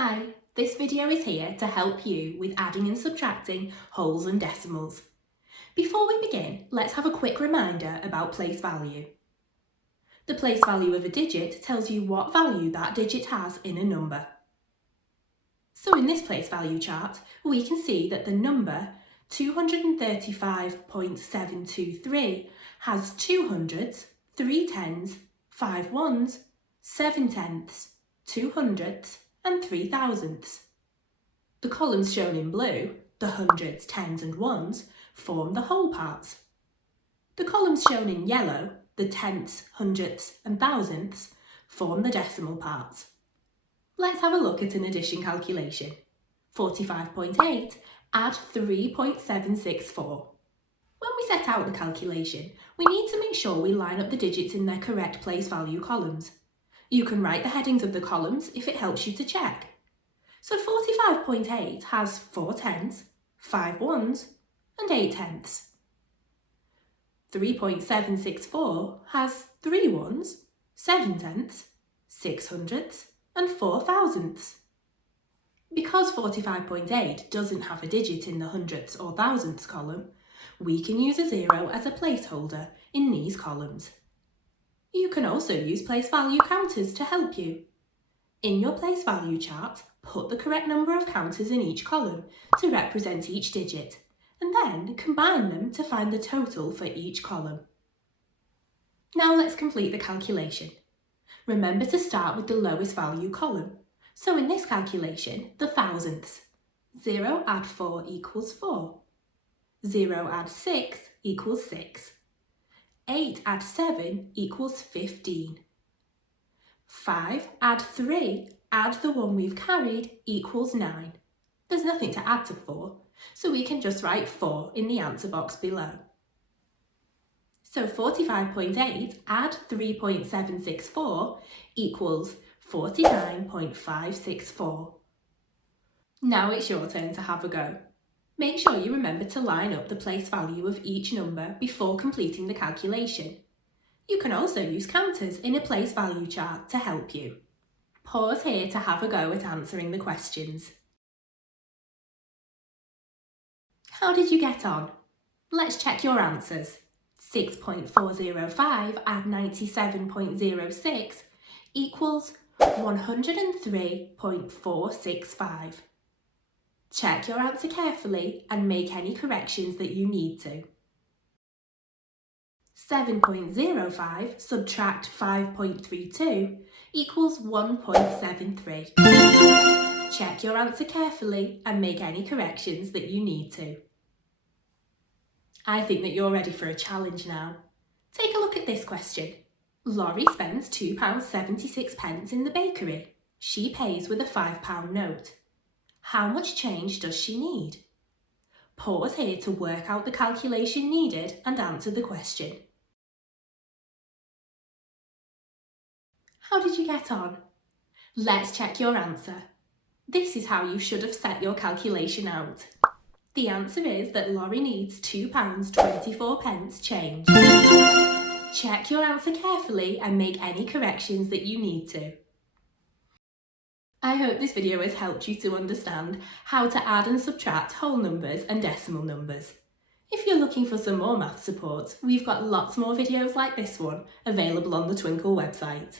Hi, this video is here to help you with adding and subtracting wholes and decimals. Before we begin, let's have a quick reminder about place value. The place value of a digit tells you what value that digit has in a number. So in this place value chart, we can see that the number 235.723 has 2 hundredths, 3 tens, 5 ones, 7 tenths, 2 hundredths and 3 thousandths. The columns shown in blue, the hundreds, tens and ones, form the whole parts. The columns shown in yellow, the tenths, hundredths and thousandths, form the decimal parts. Let's have a look at an addition calculation. 45.8 add 3.764. When we set out the calculation, we need to make sure we line up the digits in their correct place value columns. You can write the headings of the columns if it helps you to check. So 45.8 has 4 tenths, 5 ones and 8 tenths. 3.764 has 3 ones, 7 tenths, 6 hundredths and 4 thousandths. Because 45.8 doesn't have a digit in the hundredths or thousandths column, we can use a 0 as a placeholder in these columns. You can also use place value counters to help you. In your place value chart, put the correct number of counters in each column to represent each digit, and then combine them to find the total for each column. Now let's complete the calculation. Remember to start with the lowest value column. So in this calculation, the thousandths. 0 add 4 equals 4. 0 add 6 equals 6. 8 add 7 equals 15. 5 add 3, add the one we've carried, equals 9. There's nothing to add to 4, so we can just write 4 in the answer box below. So 45.8 add 3.764 equals 49.564. Now it's your turn to have a go. Make sure you remember to line up the place value of each number before completing the calculation. You can also use counters in a place value chart to help you. Pause here to have a go at answering the questions. How did you get on? Let's check your answers. 6.405 add 97.06 equals 103.465. Check your answer carefully and make any corrections that you need to. 7.05 subtract 5.32 equals 1.73. Check your answer carefully and make any corrections that you need to. I think that you're ready for a challenge now. Take a look at this question. Laurie spends £2.76 in the bakery. She pays with a £5 note. How much change does she need? Pause here to work out the calculation needed and answer the question. How did you get on? Let's check your answer. This is how you should have set your calculation out. The answer is that Laurie needs £2.24 change. Check your answer carefully and make any corrections that you need to. I hope this video has helped you to understand how to add and subtract whole numbers and decimal numbers. If you're looking for some more math support, we've got lots more videos like this one available on the Twinkl website.